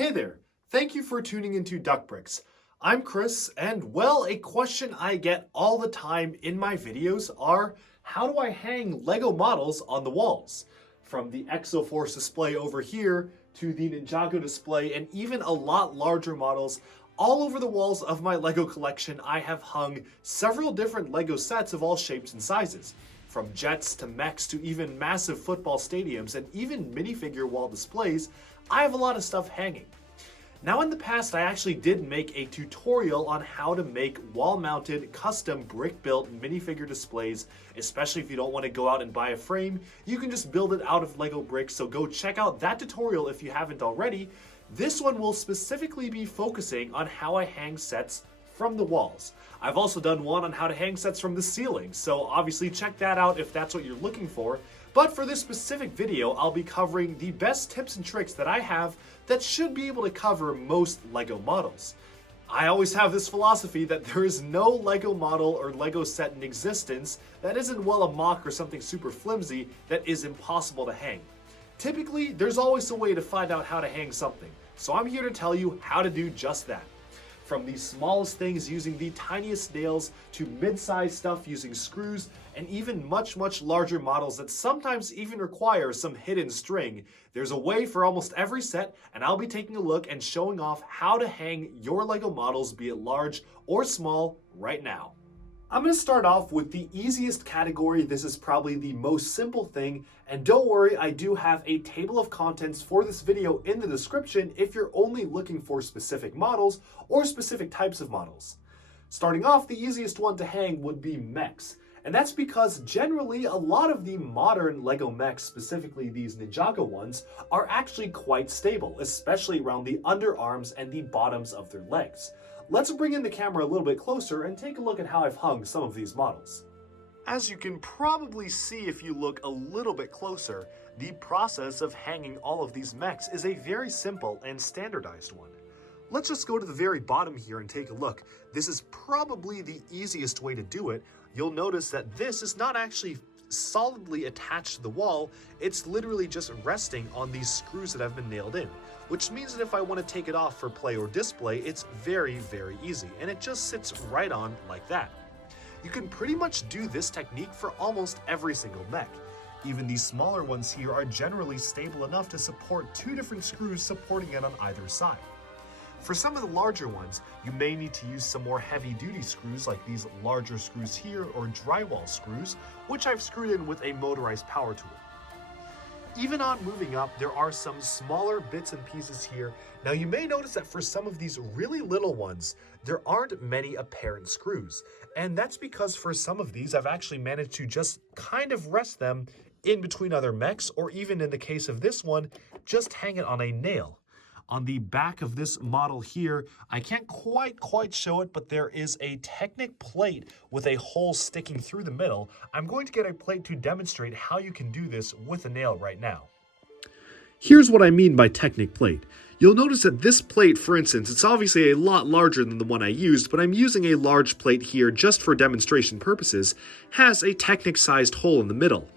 Hey there, thank you for tuning into Duck Bricks. I'm Chris, and well, a question I get all the time in my videos are, how do I hang Lego models on the walls? From the Exo-Force display over here, to the Ninjago display, and even a lot larger models, all over the walls of my Lego collection, I have hung several different Lego sets of all shapes and sizes. From jets to mechs to even massive football stadiums and even minifigure wall displays, I have a lot of stuff hanging. Now in the past, I actually did make a tutorial on how to make wall-mounted, custom brick-built minifigure displays, especially if you don't want to go out and buy a frame. You can just build it out of Lego bricks, so go check out that tutorial if you haven't already. This one will specifically be focusing on how I hang sets from the walls. I've also done one on how to hang sets from the ceiling, so obviously check that out if that's what you're looking for. But for this specific video, I'll be covering the best tips and tricks that I have that should be able to cover most Lego models. I always have this philosophy that there is no Lego model or Lego set in existence that isn't, well, a mock or something super flimsy that is impossible to hang. Typically, there's always a way to find out how to hang something, so I'm here to tell you how to do just that. From the smallest things using the tiniest nails to mid-sized stuff using screws and even much larger models that sometimes even require some hidden string, there's a way for almost every set, and I'll be taking a look and showing off how to hang your Lego models, be it large or small, right now. I'm going to start off with the easiest category. This is probably the most simple thing, and don't worry, I do have a table of contents for this video in the description if you're only looking for specific models or specific types of models. Starting off, the easiest one to hang would be mechs, and that's because generally a lot of the modern Lego mechs, specifically these Ninjago ones, are actually quite stable, especially around the underarms and the bottoms of their legs. Let's bring in the camera a little bit closer and take a look at how I've hung some of these models. As you can probably see if you look a little bit closer, the process of hanging all of these mechs is a very simple and standardized one. Let's just go to the very bottom here and take a look. This is probably the easiest way to do it. You'll notice that this is not actually solidly attached to the wall, it's literally just resting on these screws that have been nailed in, which means that if I want to take it off for play or display, it's very easy, and it just sits right on like that. You can pretty much do this technique for almost every single mech. Even these smaller ones here are generally stable enough to support two different screws supporting it on either side. For some of the larger ones, you may need to use some more heavy-duty screws like these larger screws here or drywall screws, which I've screwed in with a motorized power tool. Even on moving up, there are some smaller bits and pieces here. Now you may notice that for some of these really little ones, there aren't many apparent screws. And that's because for some of these, I've actually managed to just kind of rest them in between other mechs, or even in the case of this one, just hang it on a nail. On the back of this model here, I can't quite show it, but there is a Technic plate with a hole sticking through the middle. I'm going to get a plate to demonstrate how you can do this with a nail right now. Here's what I mean by Technic plate. You'll notice that this plate, for instance, it's obviously a lot larger than the one I used, but I'm using a large plate here just for demonstration purposes, has a Technic-sized hole in the middle.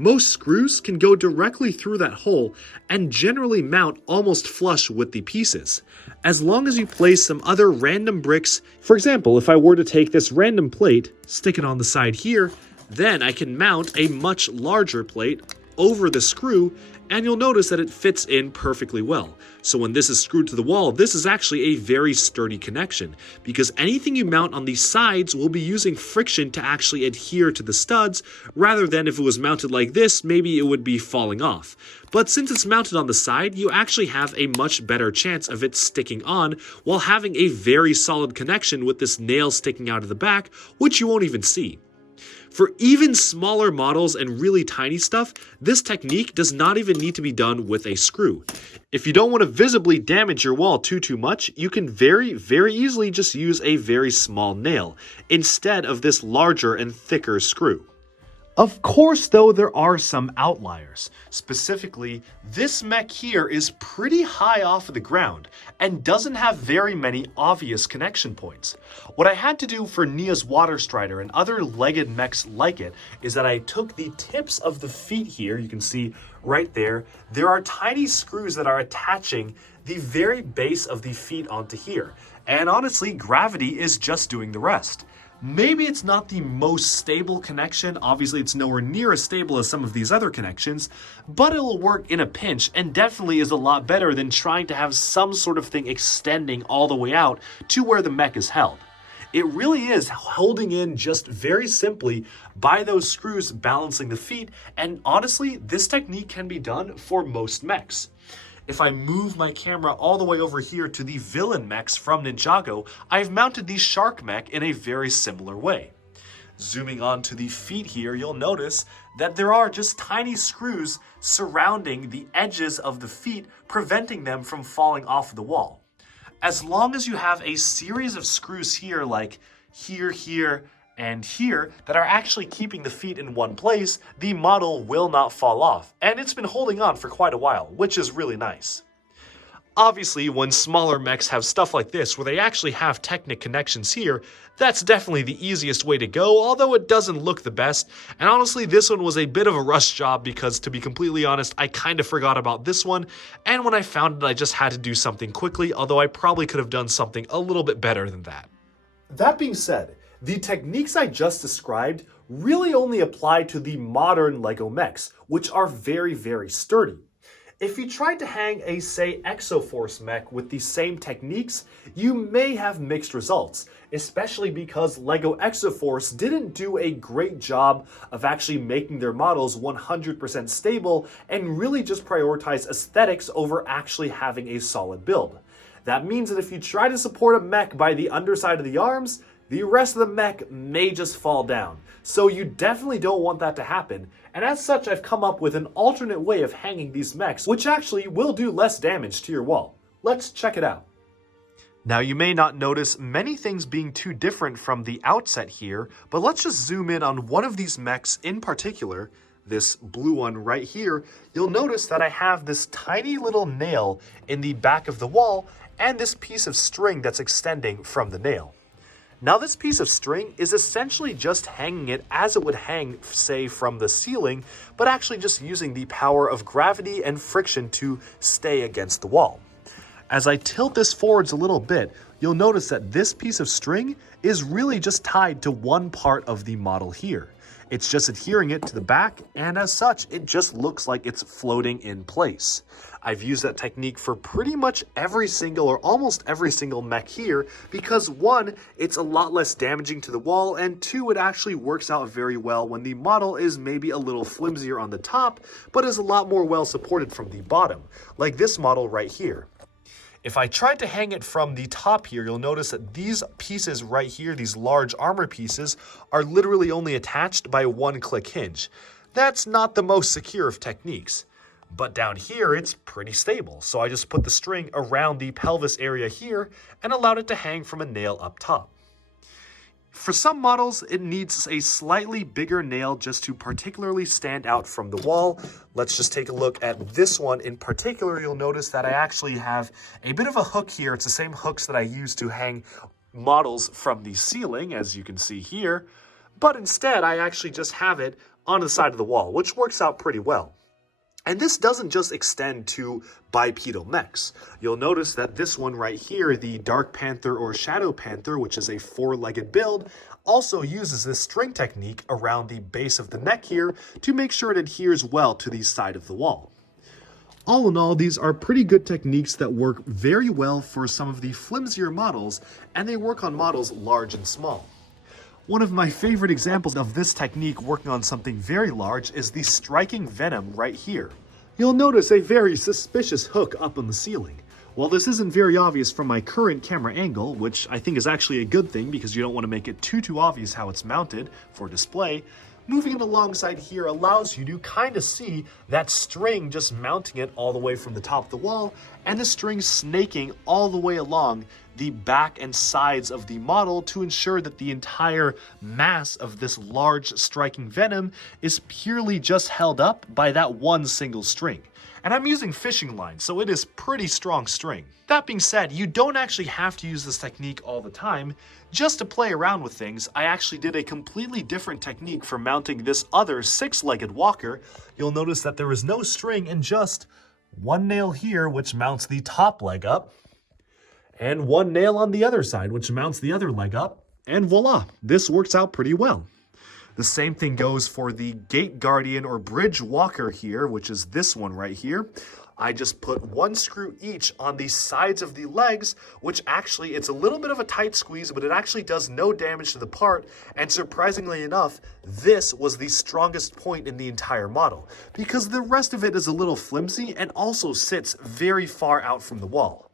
Most screws can go directly through that hole and generally mount almost flush with the pieces. As long as you place some other random bricks, for example, if I were to take this random plate, stick it on the side here, then I can mount a much larger plate over the screw, and you'll notice that it fits in perfectly well. So when this is screwed to the wall, this is actually a very sturdy connection, because anything you mount on these sides will be using friction to actually adhere to the studs, rather than if it was mounted like this, maybe it would be falling off. But since it's mounted on the side, you actually have a much better chance of it sticking on while having a very solid connection with this nail sticking out of the back, which you won't even see. For even smaller models and really tiny stuff, this technique does not even need to be done with a screw. If you don't want to visibly damage your wall too much, you can very easily just use a very small nail instead of this larger and thicker screw. Of course, though, there are some outliers. Specifically, this mech here is pretty high off of the ground, and doesn't have very many obvious connection points. What I had to do for Nia's Water Strider and other legged mechs like it is that I took the tips of the feet here, you can see right there, there are tiny screws that are attaching the very base of the feet onto here. And honestly, gravity is just doing the rest. Maybe it's not the most stable connection, obviously it's nowhere near as stable as some of these other connections, but it'll work in a pinch and definitely is a lot better than trying to have some sort of thing extending all the way out to where the mech is held. It really is holding in just very simply by those screws balancing the feet, and honestly, this technique can be done for most mechs. If I move my camera all the way over here to the villain mechs from Ninjago, I've mounted the shark mech in a very similar way. Zooming on to the feet here, you'll notice that there are just tiny screws surrounding the edges of the feet, preventing them from falling off the wall. As long as you have a series of screws here, like here, and here, that are actually keeping the feet in one place, the model will not fall off. And it's been holding on for quite a while, which is really nice. Obviously, when smaller mechs have stuff like this, where they actually have technic connections here, that's definitely the easiest way to go, although it doesn't look the best. And honestly, this one was a bit of a rush job because, to be completely honest, I kind of forgot about this one. And when I found it, I just had to do something quickly, although I probably could have done something a little bit better than that. That being said, the techniques I just described really only apply to the modern LEGO mechs, which are very, very sturdy. If you tried to hang a, say, Exo-Force mech with the same techniques, you may have mixed results, especially because LEGO Exo-Force didn't do a great job of actually making their models 100% stable and really just prioritize aesthetics over actually having a solid build. That means that if you try to support a mech by the underside of the arms, the rest of the mech may just fall down. So you definitely don't want that to happen, and as such I've come up with an alternate way of hanging these mechs, which actually will do less damage to your wall. Let's check it out. Now you may not notice many things being too different from the outset here, but let's just zoom in on one of these mechs in particular, this blue one right here. You'll notice that I have this tiny little nail in the back of the wall and this piece of string that's extending from the nail. Now this piece of string is essentially just hanging it as it would hang, say, from the ceiling, but actually just using the power of gravity and friction to stay against the wall. As I tilt this forwards a little bit, you'll notice that this piece of string is really just tied to one part of the model here. It's just adhering it to the back, and as such, it just looks like it's floating in place. I've used that technique for pretty much every single or almost every single mech here because one, it's a lot less damaging to the wall, and two, it actually works out very well when the model is maybe a little flimsier on the top, but is a lot more well supported from the bottom, like this model right here. If I tried to hang it from the top here, you'll notice that these pieces right here, these large armor pieces, are literally only attached by one click hinge. That's not the most secure of techniques. But down here, it's pretty stable. So I just put the string around the pelvis area here and allowed it to hang from a nail up top. For some models, it needs a slightly bigger nail just to particularly stand out from the wall. Let's just take a look at this one in particular. You'll notice that I actually have a bit of a hook here. It's the same hooks that I use to hang models from the ceiling, as you can see here. But instead, I actually just have it on the side of the wall, which works out pretty well. And this doesn't just extend to bipedal mechs. You'll notice that this one right here, the Dark Panther or Shadow Panther, which is a four-legged build, also uses this string technique around the base of the neck here to make sure it adheres well to the side of the wall. All in all, these are pretty good techniques that work very well for some of the flimsier models, and they work on models large and small. One of my favorite examples of this technique working on something very large is the striking venom right here. You'll notice a very suspicious hook up on the ceiling. While this isn't very obvious from my current camera angle, which I think is actually a good thing because you don't want to make it too obvious how it's mounted for display, moving it alongside here allows you to kind of see that string just mounting it all the way from the top of the wall and the string snaking all the way along the back and sides of the model to ensure that the entire mass of this large striking venom is purely just held up by that one single string. And I'm using fishing line, so it is pretty strong string. That being said, you don't actually have to use this technique all the time. Just to play around with things, I actually did a completely different technique for mounting this other 6-legged walker. You'll notice that there is no string and just one nail here, which mounts the top leg up, and one nail on the other side, which mounts the other leg up, and voila, this works out pretty well. The same thing goes for the gate guardian or bridge walker here, which is this one right here. I just put one screw each on the sides of the legs, which actually, it's a little bit of a tight squeeze, but it actually does no damage to the part. And surprisingly enough, this was the strongest point in the entire model, because the rest of it is a little flimsy and also sits very far out from the wall.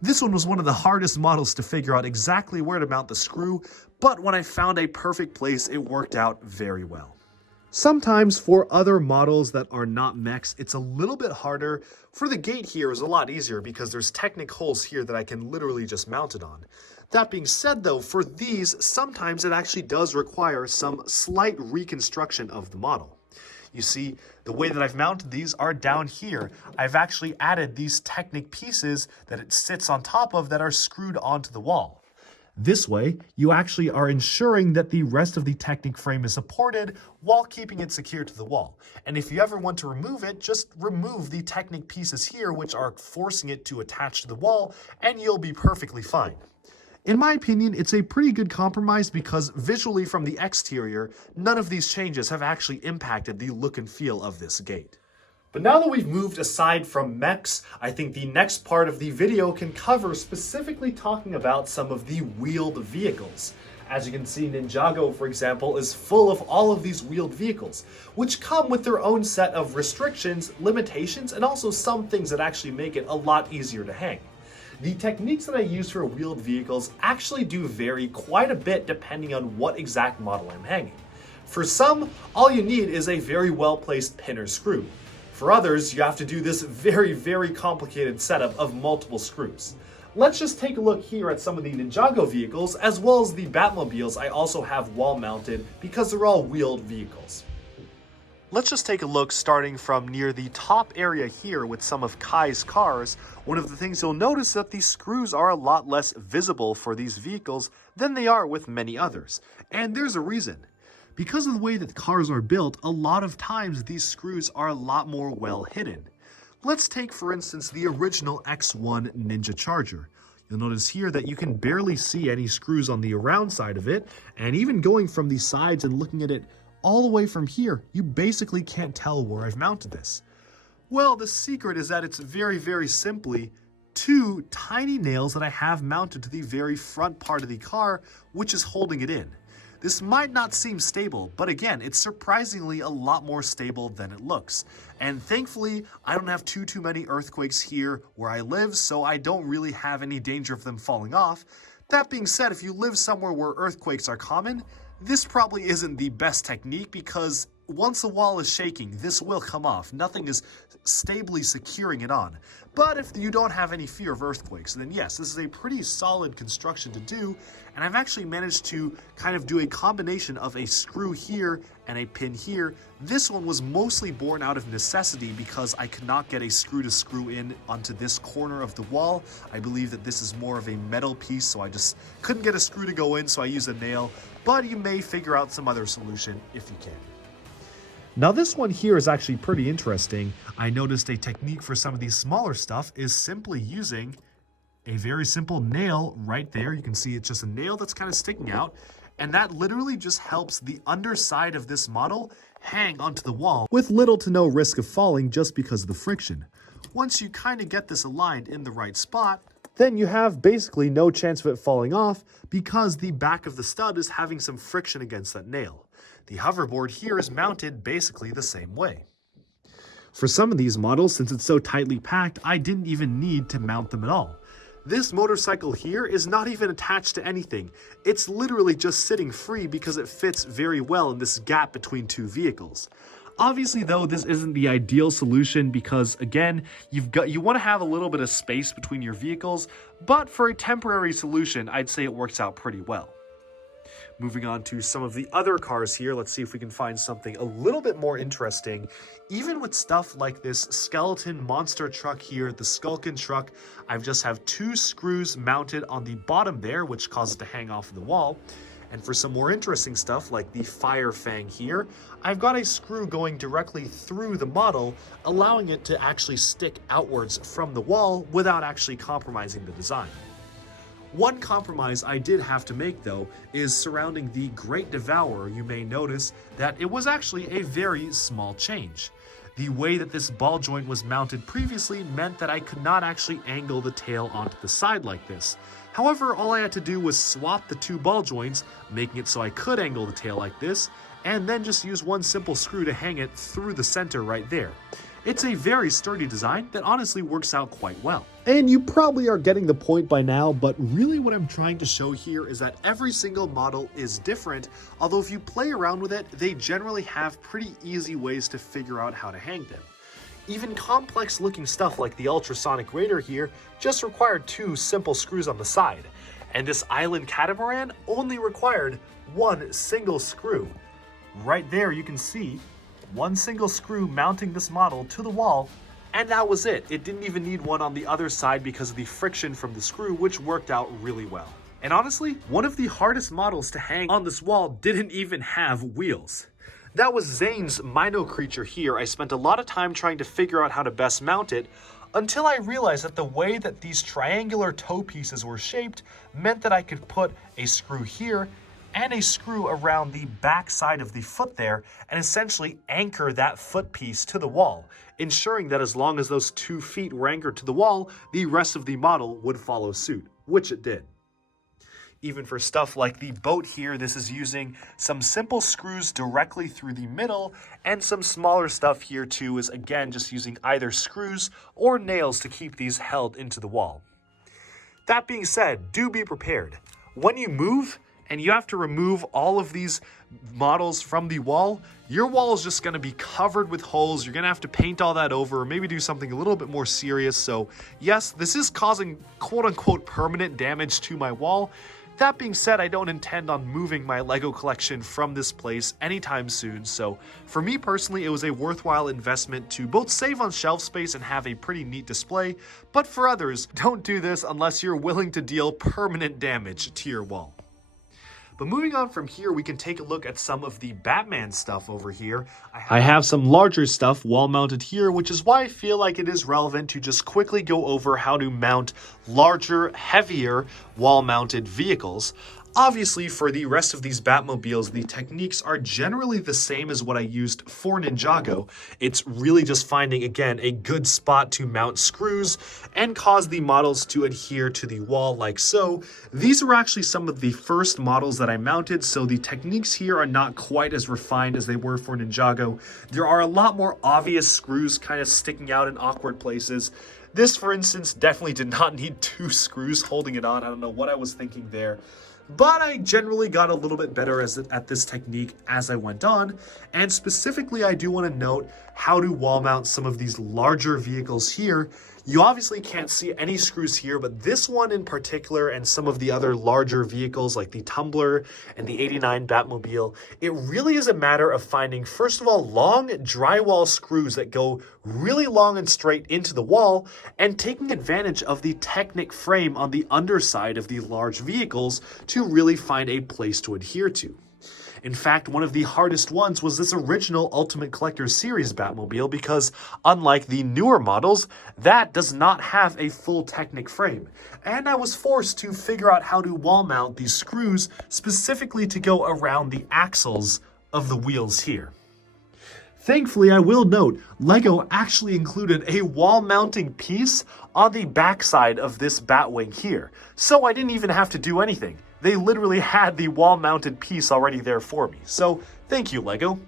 This one was one of the hardest models to figure out exactly where to mount the screw, but when I found a perfect place, it worked out very well. Sometimes for other models that are not mechs, it's a little bit harder. For the gate here is a lot easier because there's technic holes here that I can literally just mount it on. That being said though, for these, sometimes it actually does require some slight reconstruction of the model. You see, the way that I've mounted these are down here. I've actually added these technic pieces that it sits on top of that are screwed onto the wall. This way, you actually are ensuring that the rest of the technic frame is supported while keeping it secure to the wall. And if you ever want to remove it, just remove the technic pieces here, which are forcing it to attach to the wall, and you'll be perfectly fine. In my opinion, it's a pretty good compromise because visually from the exterior, none of these changes have actually impacted the look and feel of this gate. But now that we've moved aside from mechs, I think the next part of the video can cover specifically talking about some of the wheeled vehicles. As you can see, Ninjago, for example, is full of all of these wheeled vehicles, which come with their own set of restrictions, limitations, and also some things that actually make it a lot easier to hang. The techniques that I use for wheeled vehicles actually do vary quite a bit depending on what exact model I'm hanging. For some, all you need is a very well-placed pin or screw. For others, you have to do this very complicated setup of multiple screws. Let's just take a look here at some of the Ninjago vehicles, as well as the Batmobiles I also have wall mounted because they're all wheeled vehicles. Let's just take a look starting from near the top area here with some of Kai's cars. One of the things you'll notice is that these screws are a lot less visible for these vehicles than they are with many others. And there's a reason. Because of the way that the cars are built, a lot of times these screws are a lot more well hidden. Let's take, for instance, the original X1 Ninja Charger. You'll notice here that you can barely see any screws on the around side of it, and even going from the sides and looking at it all the way from here, you basically can't tell where I've mounted this. Well, the secret is that it's very simply two tiny nails that I have mounted to the very front part of the car, which is holding it in. This might not seem stable, but again, it's surprisingly a lot more stable than it looks. And thankfully, I don't have too many earthquakes here where I live, so I don't really have any danger of them falling off. That being said, if you live somewhere where earthquakes are common, this probably isn't the best technique because once the wall is shaking, this will come off. Nothing is stably securing it on. But if you don't have any fear of earthquakes, then yes, this is a pretty solid construction to do. And I've actually managed to kind of do a combination of a screw here and a pin here. This one was mostly born out of necessity because I could not get a screw to screw in onto this corner of the wall. I believe that this is more of a metal piece, so I just couldn't get a screw to go in, so I used a nail. But you may figure out some other solution if you can. Now this one here is actually pretty interesting. I noticed a technique for some of these smaller stuff is simply using a very simple nail right there. You can see it's just a nail that's kind of sticking out, and that literally just helps the underside of this model hang onto the wall with little to no risk of falling just because of the friction. Once you kind of get this aligned in the right spot, then you have basically no chance of it falling off because the back of the stud is having some friction against that nail. The hoverboard here is mounted basically the same way. For some of these models, since it's so tightly packed, I didn't even need to mount them at all. This motorcycle here is not even attached to anything. It's literally just sitting free because it fits very well in this gap between two vehicles. Obviously though, this isn't the ideal solution because again, you want to have a little bit of space between your vehicles, but for a temporary solution, I'd say it works out pretty well. Moving on to some of the other cars here, let's see if we can find something a little bit more interesting. Even with stuff like this skeleton monster truck here, the Skulkin truck, I just have 2 screws mounted on the bottom there, which causes it to hang off the wall. And for some more interesting stuff like the Fire Fang here, I've got a screw going directly through the model, allowing it to actually stick outwards from the wall without actually compromising the design. One compromise I did have to make though is surrounding the Great Devourer. You may notice that it was actually a very small change. The way that this ball joint was mounted previously meant that I could not actually angle the tail onto the side like this. However, all I had to do was swap the 2 ball joints, making it so I could angle the tail like this, and then just use one simple screw to hang it through the center right there. It's a very sturdy design that honestly works out quite well. And you probably are getting the point by now, but really what I'm trying to show here is that every single model is different, although if you play around with it, they generally have pretty easy ways to figure out how to hang them. Even complex looking stuff like the Ultrasonic Raider here just required 2 simple screws on the side, and this Island Catamaran only required 1 single screw. Right there you can see 1 single screw mounting this model to the wall, and that was it. It didn't even need one on the other side because of the friction from the screw, which worked out really well. And honestly, one of the hardest models to hang on this wall didn't even have wheels. That was Zane's Mino creature here. I spent a lot of time trying to figure out how to best mount it, until I realized that the way that these triangular toe pieces were shaped meant that I could put a screw here and a screw around the back side of the foot there and essentially anchor that foot piece to the wall, ensuring that as long as those 2 feet were anchored to the wall, the rest of the model would follow suit, which it did. Even for stuff like the boat here, this is using some simple screws directly through the middle, and some smaller stuff here too is again just using either screws or nails to keep these held into the wall. That being said, do be prepared. When you move, and you have to remove all of these models from the wall, your wall is just going to be covered with holes. You're going to have to paint all that over, or maybe do something a little bit more serious. So yes, this is causing quote-unquote permanent damage to my wall. That being said, I don't intend on moving my Lego collection from this place anytime soon, so for me personally, it was a worthwhile investment to both save on shelf space and have a pretty neat display, but for others, don't do this unless you're willing to deal permanent damage to your wall. But moving on from here, we can take a look at some of the Batman stuff over here. I have some larger stuff wall mounted here, which is why I feel like it is relevant to just quickly go over how to mount larger, heavier wall mounted vehicles. Obviously, for the rest of these Batmobiles, the techniques are generally the same as what I used for Ninjago. It's really just finding, again, a good spot to mount screws and cause the models to adhere to the wall like so. These were actually some of the first models that I mounted, so the techniques here are not quite as refined as they were for Ninjago. There are a lot more obvious screws kind of sticking out in awkward places. This, for instance, definitely did not need 2 screws holding it on. I don't know what I was thinking there. But I generally got a little bit better at this technique as I went on, and specifically I do want to note how to wall mount some of these larger vehicles here. You obviously can't see any screws here, but this one in particular and some of the other larger vehicles like the Tumbler and the 89 Batmobile, it really is a matter of finding, first of all, long drywall screws that go really long and straight into the wall, and taking advantage of the Technic frame on the underside of the large vehicles to really find a place to adhere to. In fact, one of the hardest ones was this original Ultimate Collector Series Batmobile because, unlike the newer models, that does not have a full Technic frame. And I was forced to figure out how to wall mount these screws specifically to go around the axles of the wheels here. Thankfully, I will note, LEGO actually included a wall mounting piece on the backside of this Batwing here, so I didn't even have to do anything. They literally had the wall-mounted piece already there for me. So, thank you, LEGO.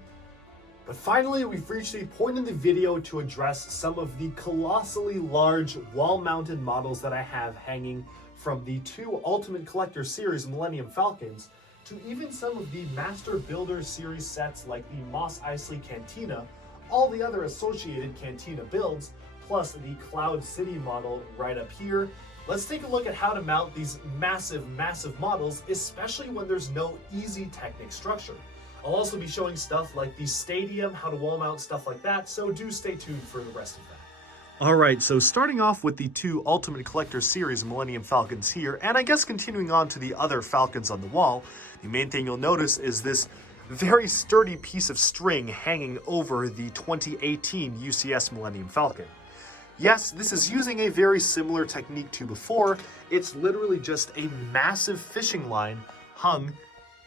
But finally, we've reached the point in the video to address some of the colossally large wall-mounted models that I have hanging, from the 2 Ultimate Collector Series Millenium Falcons to even some of the Master Builder Series sets like the Mos Eisley Cantina, all the other associated Cantina builds, plus the Cloud City model right up here, Let's take a look at how to mount these massive models, especially when there's no easy technic structure. I'll also be showing stuff like the stadium, how to wall mount, stuff like that, so do stay tuned for the rest of that. Alright, so starting off with the two Ultimate Collector Series Millennium Falcons here, and I guess continuing on to the other Falcons on the wall, the main thing you'll notice is this very sturdy piece of string hanging over the 2018 UCS Millennium Falcon. Yes, this is using a very similar technique to before. It's literally just a massive fishing line hung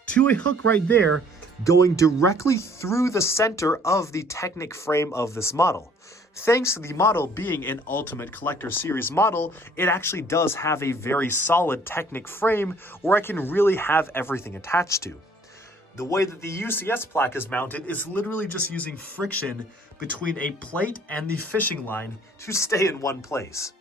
to a hook right there, going directly through the center of the Technic frame of this model. Thanks to the model being an Ultimate Collector Series model, it actually does have a very solid Technic frame where I can really have everything attached to. The way that the UCS plaque is mounted is literally just using friction between a plate and the fishing line to stay in one place.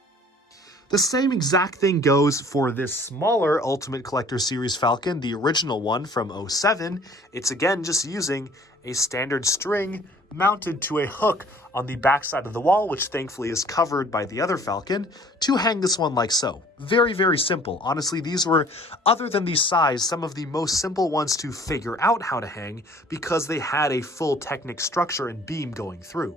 The same exact thing goes for this smaller Ultimate Collector Series Falcon, the original one from 07. It's again just using a standard string mounted to a hook on the backside of the wall, which thankfully is covered by the other Falcon, to hang this one like so. Very, very simple. Honestly, these were, other than the size, some of the most simple ones to figure out how to hang because they had a full Technic structure and beam going through.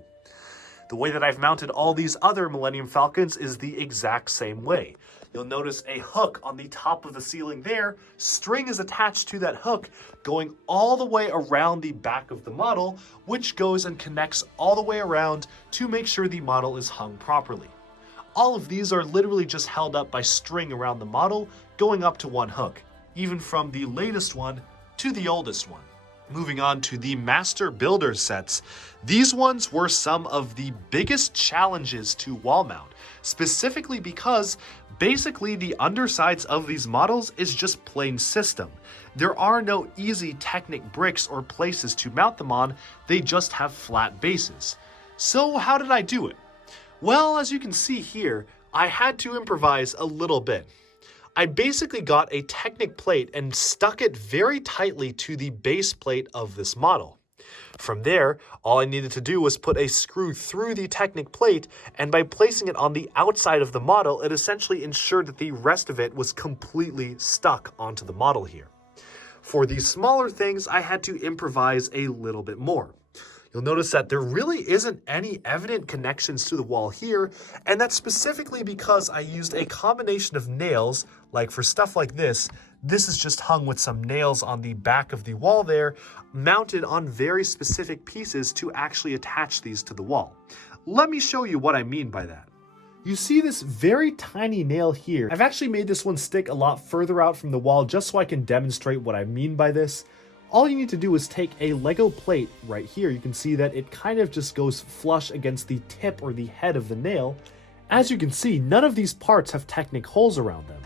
The way that I've mounted all these other Millennium Falcons is the exact same way. You'll notice a hook on the top of the ceiling there. String is attached to that hook going all the way around the back of the model, which goes and connects all the way around to make sure the model is hung properly. All of these are literally just held up by string around the model, going up to one hook, even from the latest one to the oldest one. Moving on to the Master Builder sets, these ones were some of the biggest challenges to wall mount, specifically because basically the undersides of these models is just plain system. There are no easy Technic bricks or places to mount them on, they just have flat bases. So how did I do it? Well, as you can see here, I had to improvise a little bit. I basically got a Technic plate and stuck it very tightly to the base plate of this model. From there, all I needed to do was put a screw through the Technic plate, and by placing it on the outside of the model, it essentially ensured that the rest of it was completely stuck onto the model here. For these smaller things, I had to improvise a little bit more. You'll notice that there really isn't any evident connections to the wall here, and that's specifically because I used a combination of nails, like for stuff like this is just hung with some nails on the back of the wall there, mounted on very specific pieces to actually attach these to the wall. Let me show you what I mean by that. You see this very tiny nail here. I've actually made this one stick a lot further out from the wall just so I can demonstrate what I mean by this. All you need to do is take a Lego plate right here. You can see that it kind of just goes flush against the tip or the head of the nail. As you can see, none of these parts have Technic holes around them.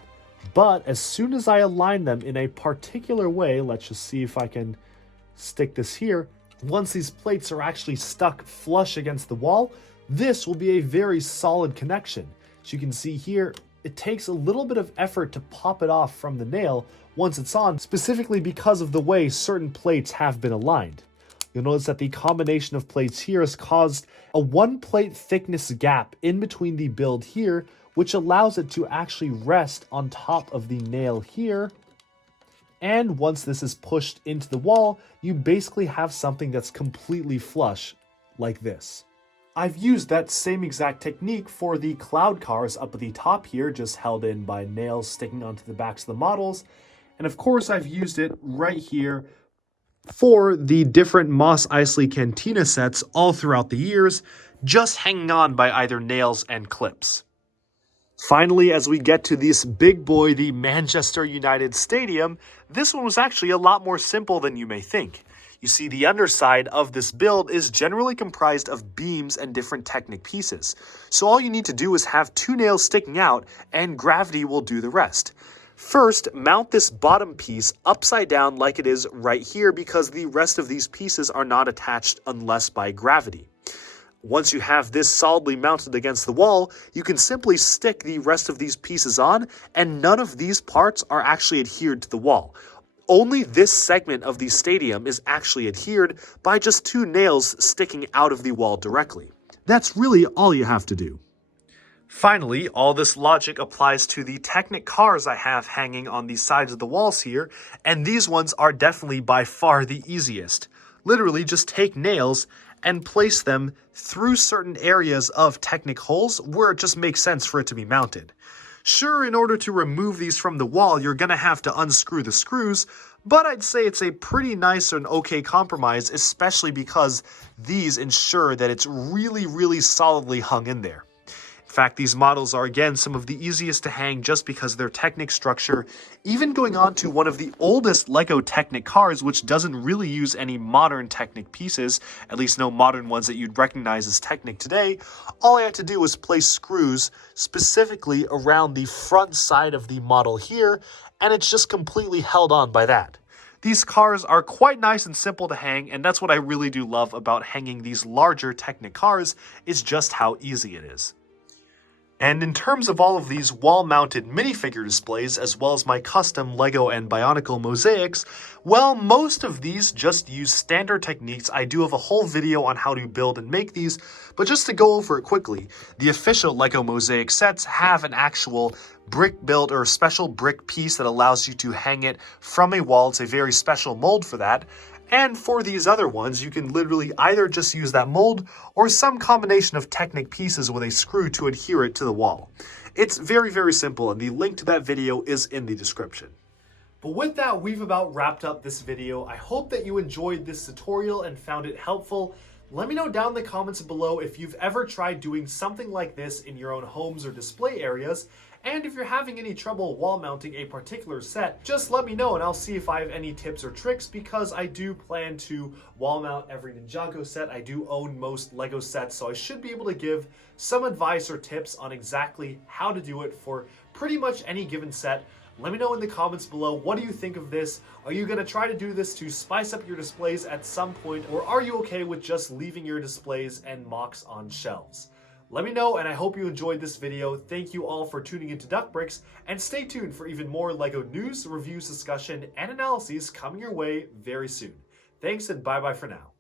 But as soon as I align them in a particular way, let's just see if I can stick this here. Once these plates are actually stuck flush against the wall, this will be a very solid connection. As you can see here, it takes a little bit of effort to pop it off from the nail once it's on, specifically because of the way certain plates have been aligned. You'll notice that the combination of plates here has caused a 1 plate thickness gap in between the build here, which allows it to actually rest on top of the nail here. And once this is pushed into the wall, you basically have something that's completely flush, like this. I've used that same exact technique for the cloud cars up at the top here, just held in by nails sticking onto the backs of the models. And of course, I've used it right here for the different Mos Eisley Cantina sets all throughout the years, just hanging on by either nails and clips. Finally, as we get to this big boy, the Manchester United Stadium, this one was actually a lot more simple than you may think. You see, the underside of this build is generally comprised of beams and different Technic pieces. So all you need to do is have 2 nails sticking out, and gravity will do the rest. First, mount this bottom piece upside down like it is right here, because the rest of these pieces are not attached unless by gravity. Once you have this solidly mounted against the wall, you can simply stick the rest of these pieces on, and none of these parts are actually adhered to the wall. Only this segment of the stadium is actually adhered by just 2 nails sticking out of the wall directly. That's really all you have to do. Finally, all this logic applies to the Technic cars I have hanging on the sides of the walls here, and these ones are definitely by far the easiest. Literally, just take nails and place them through certain areas of Technic holes where it just makes sense for it to be mounted. Sure, in order to remove these from the wall, you're going to have to unscrew the screws, but I'd say it's a pretty nice and okay compromise, especially because these ensure that it's really solidly hung in there. In fact, these models are again some of the easiest to hang just because of their Technic structure, even going on to one of the oldest LEGO Technic cars, which doesn't really use any modern Technic pieces, at least no modern ones that you'd recognize as Technic today. All I had to do was place screws specifically around the front side of the model here, and it's just completely held on by that. These cars are quite nice and simple to hang, and that's what I really do love about hanging these larger Technic cars, is just how easy it is. And in terms of all of these wall-mounted minifigure displays, as well as my custom LEGO and Bionicle mosaics, well, most of these just use standard techniques. I do have a whole video on how to build and make these, but just to go over it quickly, the official LEGO mosaic sets have an actual brick build or special brick piece that allows you to hang it from a wall. It's a very special mold for that. And for these other ones, you can literally either just use that mold or some combination of Technic pieces with a screw to adhere it to the wall. It's very simple, and the link to that video is in the description. But with that, we've about wrapped up this video. I hope that you enjoyed this tutorial and found it helpful. Let me know down in the comments below if you've ever tried doing something like this in your own homes or display areas. And if you're having any trouble wall mounting a particular set, just let me know and I'll see if I have any tips or tricks, because I do plan to wall mount every Ninjago set. I do own most LEGO sets, so I should be able to give some advice or tips on exactly how to do it for pretty much any given set. Let me know in the comments below, what do you think of this? Are you going to try to do this to spice up your displays at some point, or are you okay with just leaving your displays and mocks on shelves? Let me know, and I hope you enjoyed this video. Thank you all for tuning into Duckbricks, and stay tuned for even more LEGO news, reviews, discussion, and analyses coming your way very soon. Thanks, and bye-bye for now.